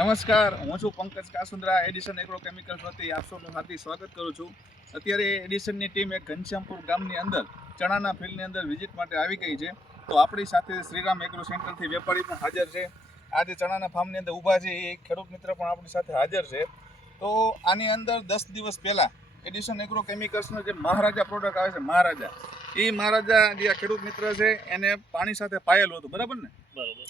નમસ્કાર, હું છું પંકજ કાસુંદ્રા. એડિશન એગ્રોકેમિકલ્સ વતી આપ સૌનું હાર્દિક સ્વાગત કરું છું. અત્યારે એડિશનની ટીમ એક ઘનશ્યામપુર ગામની અંદર ચણાના ફિલ્ડની અંદર વિઝિટ માટે આવી ગઈ છે. તો આપણી સાથે શ્રીરામ એગ્રો સેન્ટરથી વેપારી પણ હાજર છે. આજે ચણાના ફાર્મની અંદર ઊભા છે એ ખેડૂત મિત્ર પણ આપણી સાથે હાજર છે. તો આની અંદર 10 દિવસ પહેલાં એડિશન એગ્રો કેમિકલ્સનો જે મહારાજા પ્રોડક્ટ આવે છે, મહારાજા જે આ ખેડૂત મિત્ર છે એને પાણી સાથે પાયેલું હતું, બરાબર ને?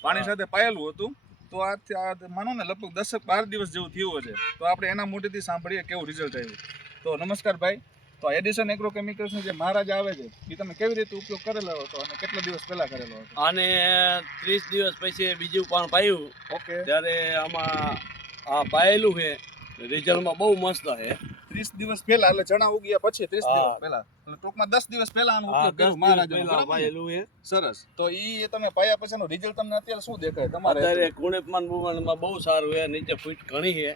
પાણી સાથે પાયેલું હતું. તો આ માનો ને લગભગ 10-12 દિવસ જેવું થયું છે. તો આપણે એના મોઢેથી સાંભળીએ કેવું રિઝલ્ટ આવ્યું. તો નમસ્કાર ભાઈ. તો એડિશન એગ્રો કેમિકલ્સનો જે મહારાજા આવે છે એ તમે કેવી રીતે ઉપયોગ કરેલો હતો અને કેટલા દિવસ પહેલા કરેલો હતો? આને 30 દિવસ પછી બીજું પણ પાયું. ઓકે. ત્યારે આમાં આ પાયેલું છે, રિઝલ્ટમાં બહુ મસ્ત છે. 30 દિવસ પહેલા એટલે ચણા ઉગ્યા પછી 30 દિવસ પહેલા એટલે ટૂંકમાં 10 દિવસ પહેલા આનો ઉપયોગ કર્યો મહારાજાનો, પાયેલું છે. સરસ. તો ઈ તમે પાયા પછીનો રિઝલ્ટ તમને અત્યારે શું દેખાય તમારે? અત્યારે કુણેપમાન બુમાનમાં બહુ સારું છે. નીચે ફૂટ ઘણી છે.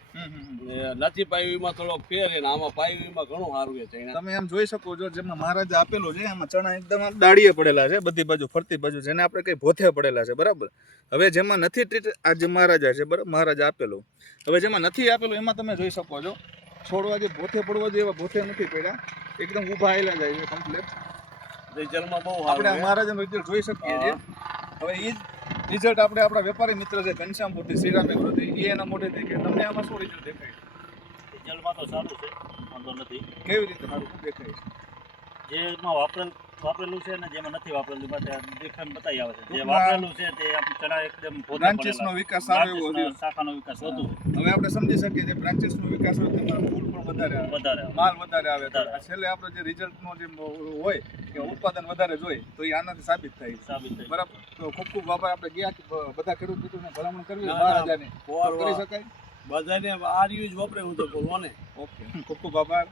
નથી પાયુમાં થોડોક ફેર છે ને આમાં પાયુમાં ઘણું સારું છે. તમે એમ જોઈ શકો છો જેમાં મહારાજા આપેલો છે એમાં ચણા એકદમ દાડીએ પડેલા છે, બધી બાજુ ફરતી બાજુ, જેને આપણે કઈ ભોથે પડેલા છે, બરાબર. હવે જેમાં નથી ટ્રીટ આ જે મહારાજા છે, બરાબર, મહારાજા આપેલો. હવે જેમાં નથી આપેલું એમાં તમે જોઈ શકો છો છોડવા જે ભોથે પડવા જોઈએ એવા ભોથે નથી પડ્યા, એકદમ ઊભા આવેલા જાય છે કમ્પ્લીટ. રિઝલ્ટમાં બહુ આપણે મહારાજાનું રિઝલ્ટ જોઈ શકીએ છીએ. હવે એ જ રિઝલ્ટ આપણે આપણા વેપારી મિત્ર છે ઘનશ્યામપુરથી, શ્રીરામ એગ્રોથી, એ એના મોઢેથી કે તમને આમાં શું રિઝલ્ટ દેખાય? રિઝલ્ટમાં તો સારું છે, વાંધો નથી. કેવી રીતે સારું શું દેખાય છે? જેમાં વાપરેલું છે ને જેમાં નથી વાપરેલું ડિફરન્ટ બતાવી આવે છે. જે વાપરેલું છે તે આપણે ચણા એકદમ બ્રાન્ચીસનો વિકાસ સારો એવો થયો, શાખાનો વિકાસ વધુ. હવે આપણે સમજી શકીએ કે બ્રાન્ચીસનો વિકાસ હોય તો ફૂલ પણ વધારે આવે, માલ વધારે આવે. છેલ્લે આપણે જે રિઝલ્ટનો જે હોય કે ઉત્પાદન વધારે જોઈએ તો એ આનાથી સાબિત થાય, બરાબર. તો ખૂબ ખૂબ આભાર. આપણે ગયા બધા ખેડૂત મિત્રોને ભલામણ કરવી મહારાજાની કરી શકાય બધાને આ યુઝ વાપરે હું તો બોલવા ને. ઓકે, ખૂબ ખૂબ આભાર.